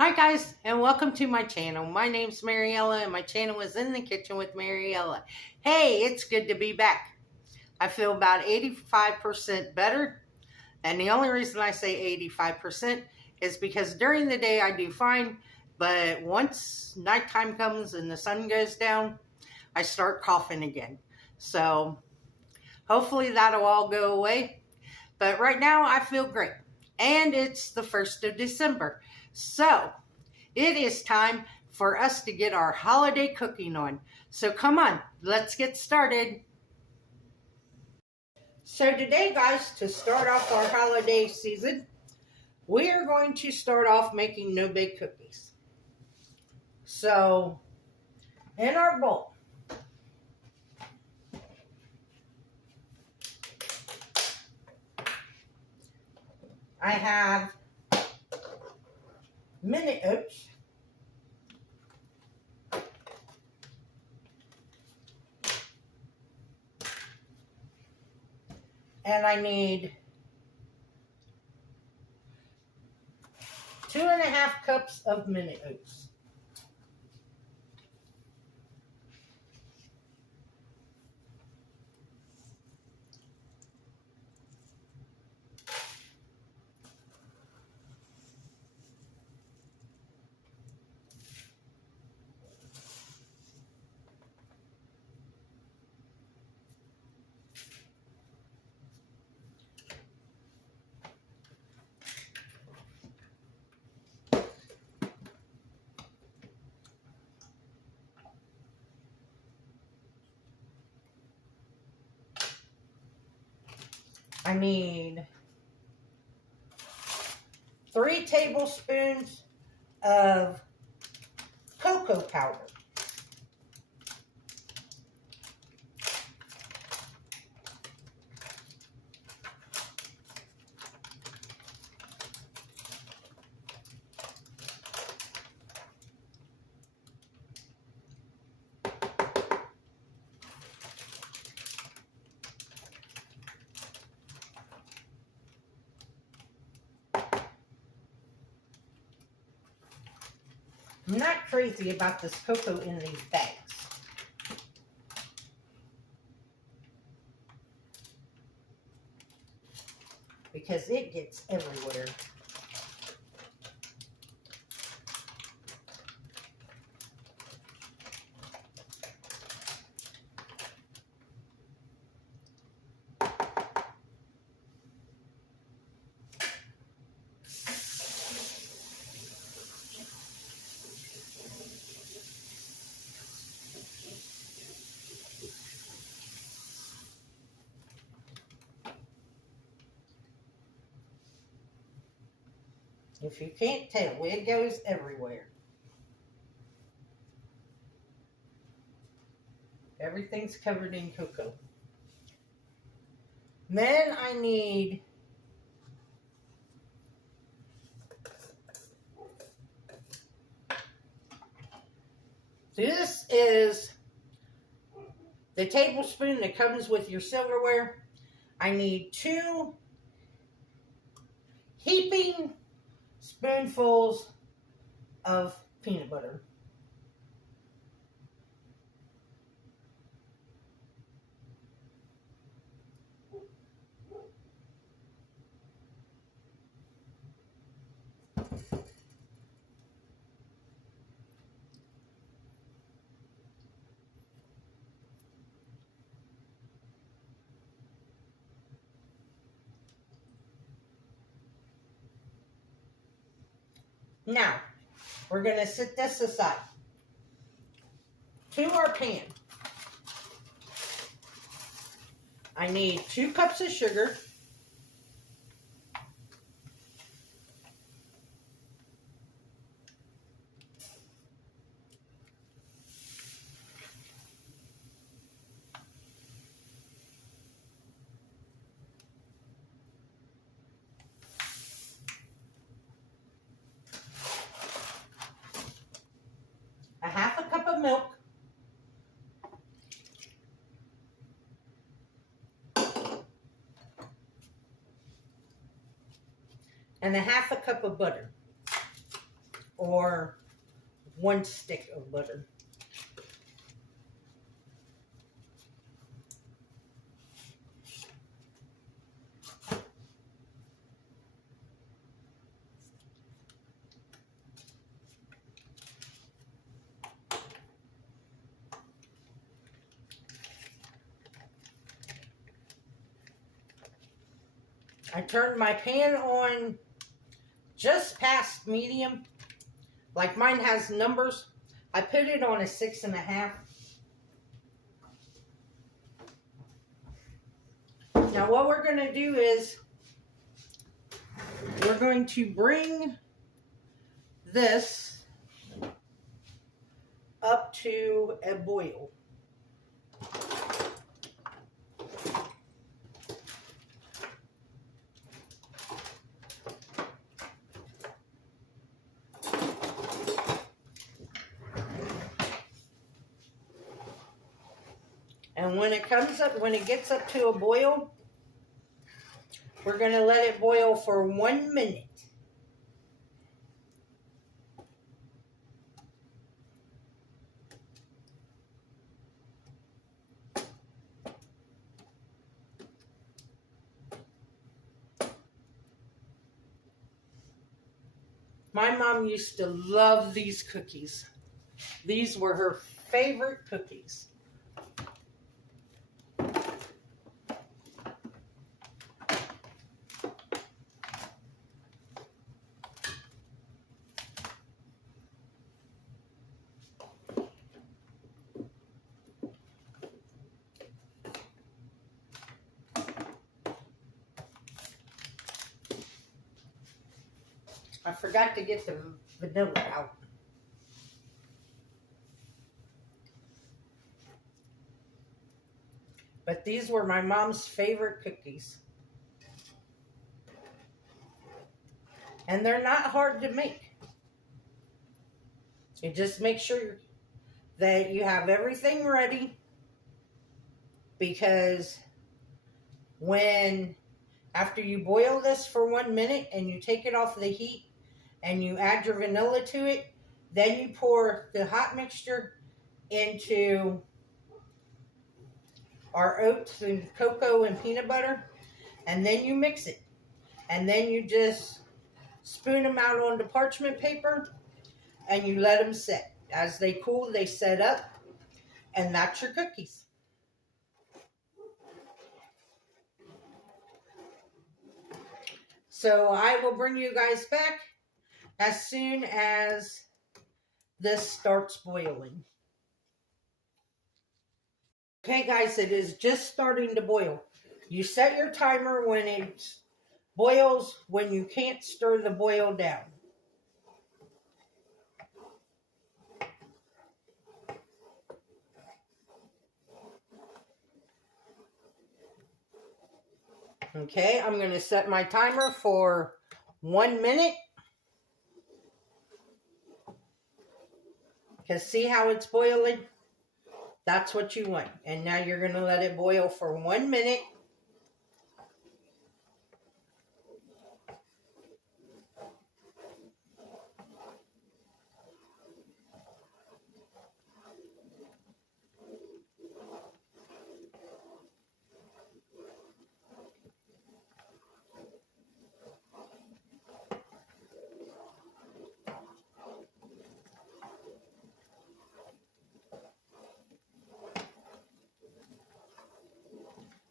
Hi guys, and welcome to my channel. My name's Mariella, and my channel is In the Kitchen with Mariella. Hey, it's good to be back. I feel about 85% better, and the only reason I say 85% is because during the day I do fine, but once nighttime comes and the sun goes down, I start coughing again. So hopefully that'll all go away. But right now I feel great, and it's the 1st of December. So it is time for us to get our holiday cooking on. So come on, let's get started. So today, guys, to start off our holiday season, we are going to start off making no-bake cookies. So in our bowl, I have minute oats, and I need 2.5 cups of minute oats. I need 3 tablespoons of cocoa powder. I'm not crazy about this cocoa in these bags. Because it gets everywhere. If you can't tell, it goes everywhere. Everything's covered in cocoa. Then I need this is the tablespoon that comes with your silverware. I need 2 heaping spoonfuls of peanut butter. Now, we're going to set this aside. To our pan, I need 2 cups of sugar, a 1/2 cup of milk, and a 1/2 cup of butter. or 1 stick of butter. I turned my pan on just past medium. Like mine has numbers. I put it on a 6.5. Now what we're going to do is we're going to bring this up to a boil. And when it gets up to a boil, we're going to let it boil for 1 minute. My mom used to love these cookies. These were her favorite cookies. I forgot to get the vanilla out. But these were my mom's favorite cookies. And they're not hard to make. You just make sure that you have everything ready, because after you boil this for 1 minute and you take it off the heat and you add your vanilla to it, then you pour the hot mixture into our oats and cocoa and peanut butter, and then you mix it. And then you just spoon them out onto parchment paper and you let them set. As they cool, they set up, and that's your cookies. So I will bring you guys back as soon as this starts boiling. Okay guys, it is just starting to boil. You set your timer when it boils, when you can't stir the boil down. Okay, I'm going to set my timer for 1 minute. Because see how it's boiling? That's what you want. And now you're going to let it boil for 1 minute.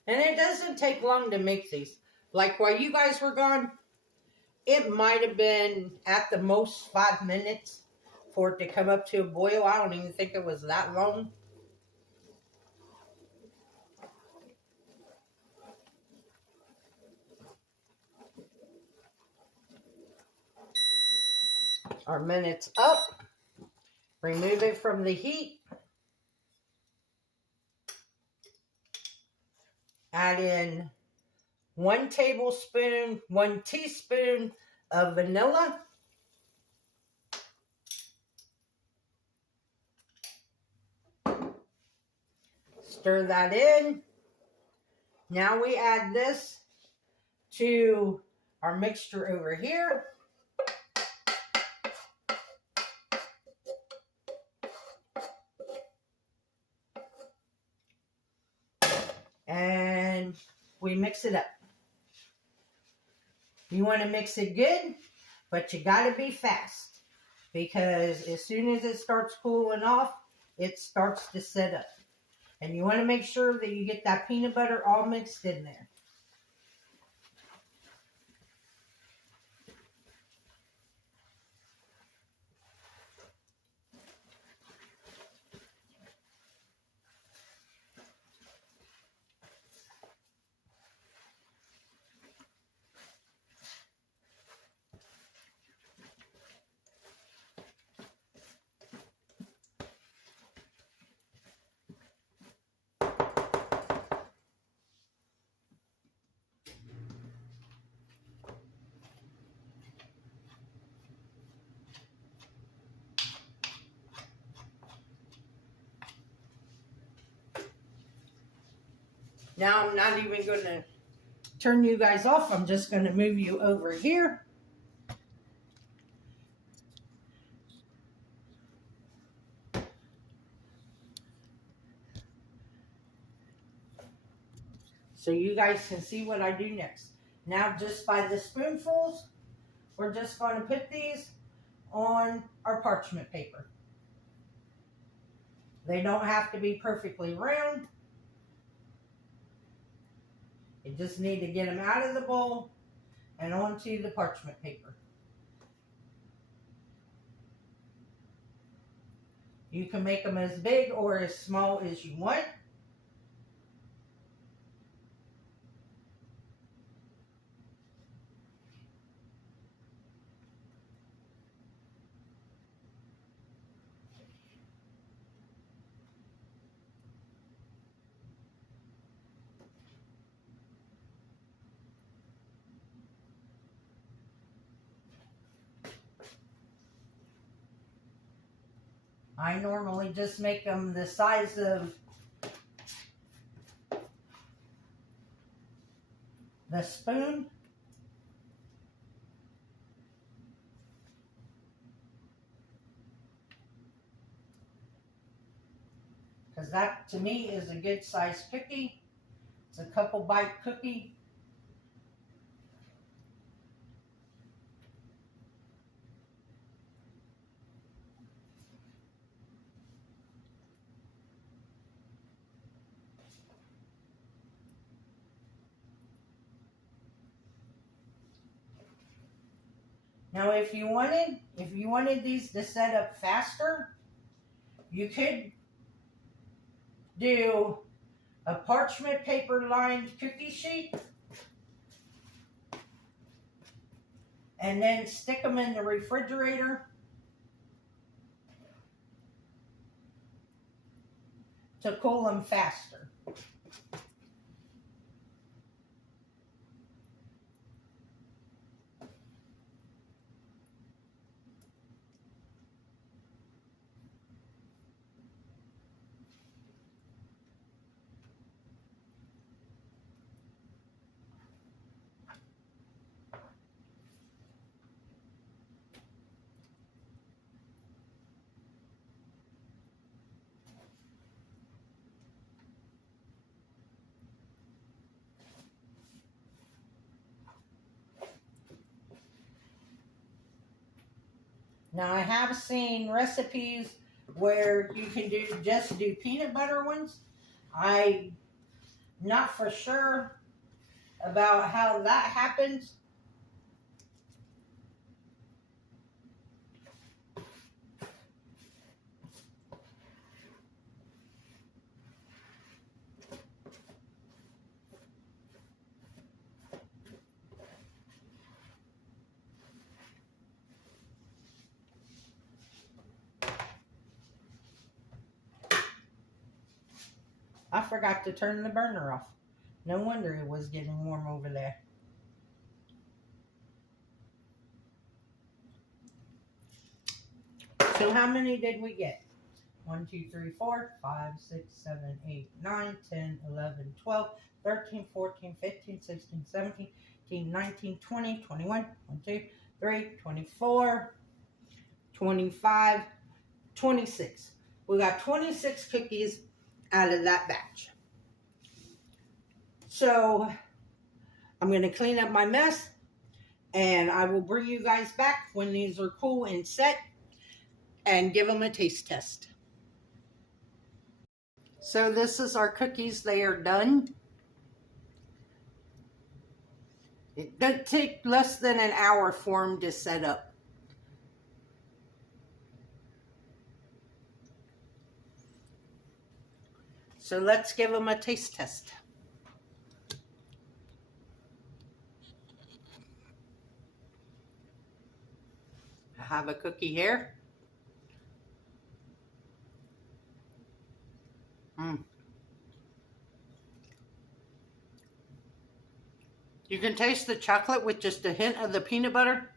And it doesn't take long to make these. Like while you guys were gone, it might have been at the most 5 minutes for it to come up to a boil. I don't even think it was that long. Our minute's up. Remove it from the heat. Add in 1 teaspoon of vanilla. Stir that in. Now we add this to our mixture over here. we mix it up. You want to mix it good, but you got to be fast, because as soon as it starts cooling off, it starts to set up. And you want to make sure that you get that peanut butter all mixed in there. Now I'm not even going to turn you guys off. I'm just going to move you over here. So you guys can see what I do next. Now just by the spoonfuls, we're just going to put these on our parchment paper. They don't have to be perfectly round. You just need to get them out of the bowl and onto the parchment paper. You can make them as big or as small as you want. I normally just make them the size of the spoon. Because that, to me, is a good size cookie. It's a couple bite cookie. Now, if you wanted these to set up faster, you could do a parchment paper lined cookie sheet and then stick them in the refrigerator to cool them faster. Now, I have seen recipes where you can just do peanut butter ones. I'm not for sure about how that happens. I forgot to turn the burner off. No wonder it was getting warm over there. So how many did we get? 1, 2, 3, 4, 5, 6, 7, 8, 9, 10, 11, 12, 13, 14, 15, 16, 17, 18, 19, 20, 21, 1, 2, 3, 24, 25, 26. We got 26 cookies out of that batch. So I'm going to clean up my mess, and I will bring you guys back when these are cool and set and give them a taste test. So this is our cookies. They are done. It doesn't take less than an hour for them to set up. So let's give them a taste test. I have a cookie here. You can taste the chocolate with just a hint of the peanut butter.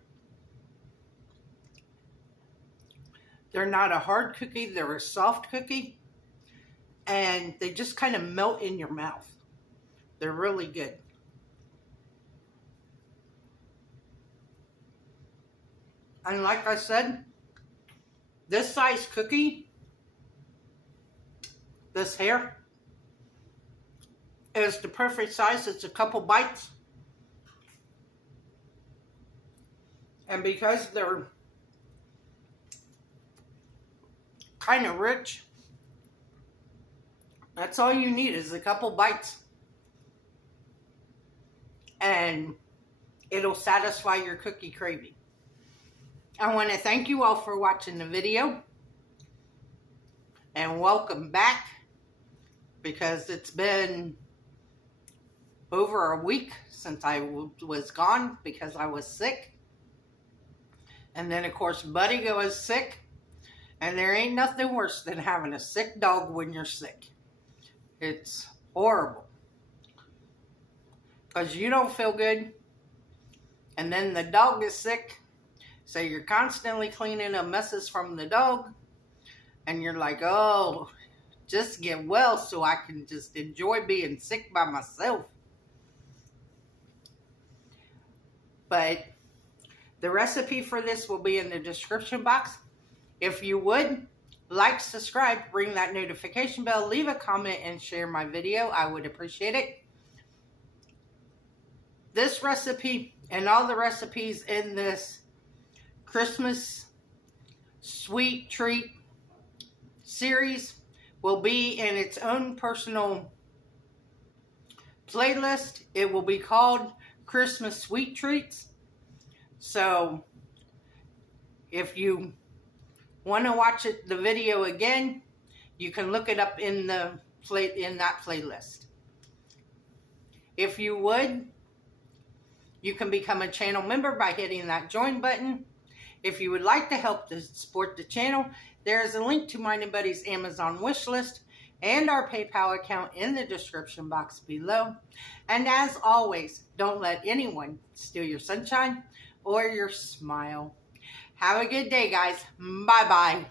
They're not a hard cookie, they're a soft cookie. And they just kind of melt in your mouth. They're really good. And like I said, this size cookie, this here, is the perfect size. It's a couple bites. And because they're kind of rich, that's all you need is a couple bites. And it'll satisfy your cookie craving. I want to thank you all for watching the video. And welcome back. Because it's been over a week since I was gone because I was sick. And then, of course, Buddy was sick. And there ain't nothing worse than having a sick dog when you're sick. It's horrible. Because you don't feel good. And then the dog is sick. So you're constantly cleaning up messes from the dog. And you're like, oh, just get well so I can just enjoy being sick by myself. But the recipe for this will be in the description box. If you would, like, subscribe, ring that notification bell, leave a comment, and share my video. I would appreciate it. This recipe and all the recipes in this Christmas sweet treat series will be in its own personal playlist. It will be called Christmas Sweet Treats. So if you want to watch the video again, you can look it up in that playlist. If you would, you can become a channel member by hitting that join button. If you would like to help to support the channel, there is a link to mine and Buddy's Amazon wish list and our PayPal account in the description box below. And as always, don't let anyone steal your sunshine or your smile. Have a good day, guys. Bye-bye.